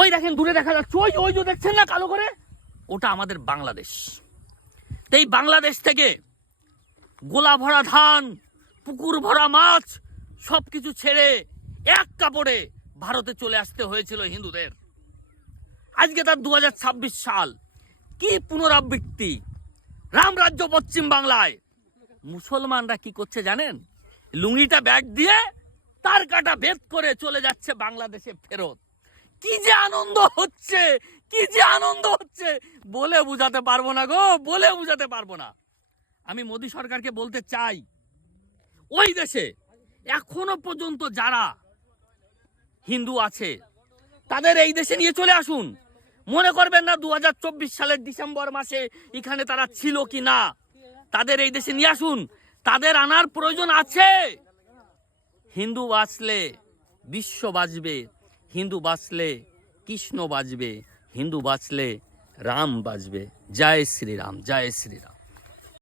ওই দেখেন দূরে দেখা যাচ্ছে, ওই ওই যে দেখছেন না কালো করে, ওটা আমাদের বাংলাদেশ। এই বাংলাদেশ থেকে গোলা ভরা ধান, পুকুর ভরা মাছ সবকিছু ছেড়ে এক কাপড়ে ভারতে চলে আসতে হয়েছিল হিন্দুদের। আজকে তার 2026 সাল, কি পুনরাবৃত্তি। রামরাজ্য পশ্চিম বাংলায়। মুসলমানরা কি করছে জানেন? লুঙ্গিটা ব্যাগ দিয়ে তার কাটা ভেদ করে চলে যাচ্ছে বাংলাদেশে ফেরত। কি যে আনন্দ হচ্ছে, কি যে আনন্দ হচ্ছে, বলে বুঝাতে পারবো না গো, বলে বুঝাতে পারবো না। আমি মোদী সরকারকে বলতে চাই, ওই দেশে এখনো পর্যন্ত যারা হিন্দু আছে তাদের এই দেশে নিয়ে চলে আসুন। মনে করবেন না 2024 সালের ডিসেম্বর মাসে এখানে তারা ছিল কি না, তাদের এই দেশে নিয়ে আসুন। তাদের আনার প্রয়োজন আছে। হিন্দু বাঁচলে বিশ্ব বাঁচবে, হিন্দু বাঁচলে কৃষ্ণ বাঁচবে, হিন্দু বাঁচলে রাম বাঁচবে। জয় শ্রীরাম, জয় শ্রীরাম।